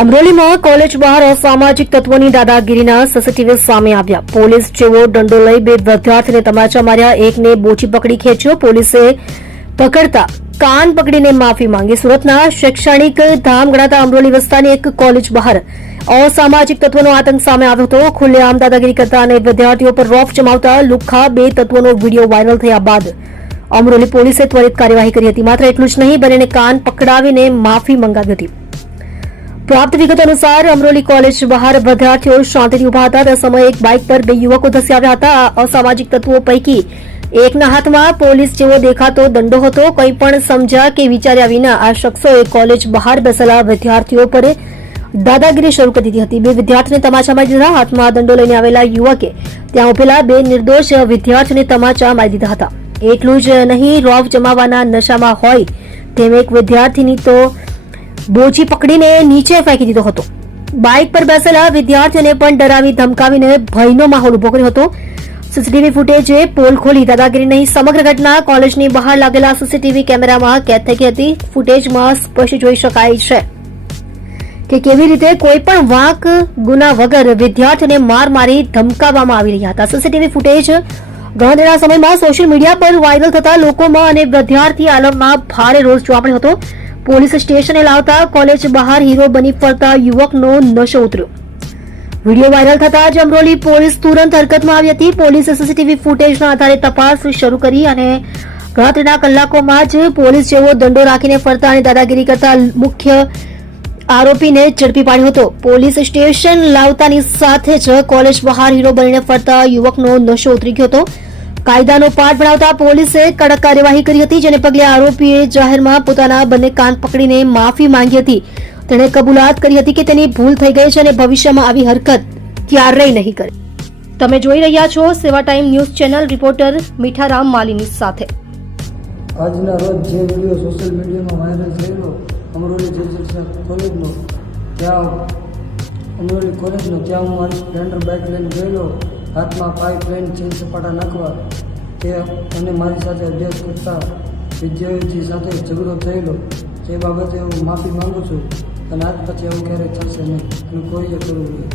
અમરોલીમાં college બહાર અસામાજિક તત્વોની દાદાગીરીના સીસીટીવી સામે આવ્યા. પોલીસ જેવો દંડો લઈ બે વિદ્યાર્થીને તમાચા માર્યા, એકને બોચી પકડી ખેંચ્યો. પોલીસે પકડતા કાન પકડીને માફી માંગી. સુરતના શૈક્ષણિક ધામ ગણાતા અમરોલી વિસ્તારની એક કોલેજ બહાર અસામાજિક તત્વોનો આતંક સામે આવ્યો હતો. ખુલ્લેઆમ દાદાગીરી કરતા અને વિદ્યાર્થીઓ પર રોફ જમાવતા લુખ્ખા બે તત્વોનો વિડીયો વાયરલ થયા બાદ અમરોલી પોલીસે ત્વરિત કાર્યવાહી કરી હતી. માત્ર એટલું જ નહીં, બંનેને કાન પકડાવીને માફી મંગાવી હતી. પ્રાપ્ત વિગતો અનુસાર અમરોલી કોલેજ બહાર વિદ્યાર્થીઓ શાંતિથી ઉભા હતા. તે સમયે એક બાઇક પર બે યુવકો ધસી આવ્યા હતા. આ અસામાજિક તત્વો પૈકી એકના હાથમાં પોલીસ જેવો દેખાતો દંડો હતો. કંઈ પણ સમજ્યા કે વિચાર્યા વિના આ શખ્સોએ કોલેજ બહાર બેસેલા વિદ્યાર્થીઓ પર દાદાગીરી શરૂ કરી દીધી હતી. બે વિદ્યાર્થીઓને તમાચા મારી દીધા. હાથમાં દંડો લઈને આવેલા યુવકે ત્યાં ઉભેલા બે નિર્દોષ વિદ્યાર્થીઓને તમાચા મારી દીધા હતા. એટલું જ નહીં, રોફ જમાવવાના નશામાં હોય તેમ એક વિદ્યાર્થીની તો બોચી પકડીને નીચે ફેંકી દીધો હતો. બાઇક પર બેસેલા વિદ્યાર્થીઓને પણ ડરાવી ધમકાવીને ભયનો માહોલ ઉભો કર્યો હતો. સીસીટીવી ફૂટેજે પોલ ખોલી દાદાગીરી નહીં, સમગ્ર ઘટના કોલેજની બહાર લાગેલા સીસીટીવી કેમેરામાં કેદ થઈ ગઈ હતી. ફૂટેજમાં સ્પષ્ટ જોઈ શકાય છે કે કેવી રીતે કોઈ પણ વાંક ગુના વગર વિદ્યાર્થીઓને માર મારી ધમકાવવામાં આવી રહ્યા હતા. સીસીટીવી ફૂટેજ ગણતરીના સમયમાં સોશિયલ મીડિયા પર વાયરલ થતા લોકોમાં અને વિદ્યાર્થી આલમમાં ભારે રોષ જોવા મળ્યો હતો. પોલીસ સ્ટેશને લાવતા કોલેજ બહાર હીરો બની ફરતા યુવકનો નશો ઉતર્યો. વિડીયો વાયરલ થતા જ અમરોલી પોલીસ તુરંત હરકતમાં આવી હતી. પોલીસે સીસીટીવી ફૂટેજના આધારે તપાસ શરૂ કરી અને ગણતરીના કલાકોમાં જ પોલીસ જેવો દંડો રાખીને ફરતા અને દાદાગીરી કરતા મુખ્ય આરોપીને ઝડપી પાડ્યો હતો. પોલીસ સ્ટેશન લાવતાની સાથે જ કોલેજ બહાર હીરો બનીને ફરતા યુવકનો નશો ઉતરી ગયો હતો. કાયદાનો પાઠ ભણાવતા પોલીસે કડક કાર્યવાહી કરી હતી, જેને પગલે આરોપીએ જાહેરમાં પોતાના બંને કાન પકડીને માફી માંગી હતી. તેણે કબૂલાત કરી હતી કે તેની ભૂલ થઈ ગઈ છે અને ભવિષ્યમાં આવી હરકત ક્યારેય નહીં કરે. તમે જોઈ રહ્યા છો સેવા ટાઈમ ન્યૂઝ ચેનલ. રિપોર્ટર મીઠારામ માલીની સાથે. આજના રોજ જે વિડીયો સોશિયલ મીડિયામાં વાયરલ થયેલો અમરોલી કોલેજનો, ત્યાં અમરોલી કોલેજનો ત્યાં હું મારી સ્પ્લેન્ડર બાઇક લઈને ગયેલો. હાથમાં પાઇપ લઈને ચેન સપાટા નાખવા તે અને મારી સાથે અભ્યાસ કરતા વિદ્યાર્થી સાથે ઝઘડો થયેલો. તે બાબતે હું માફી માંગુ છું અને આજ પછી એવું ક્યારેય થશે નહીં અને કોઈએ કરવું નહીં.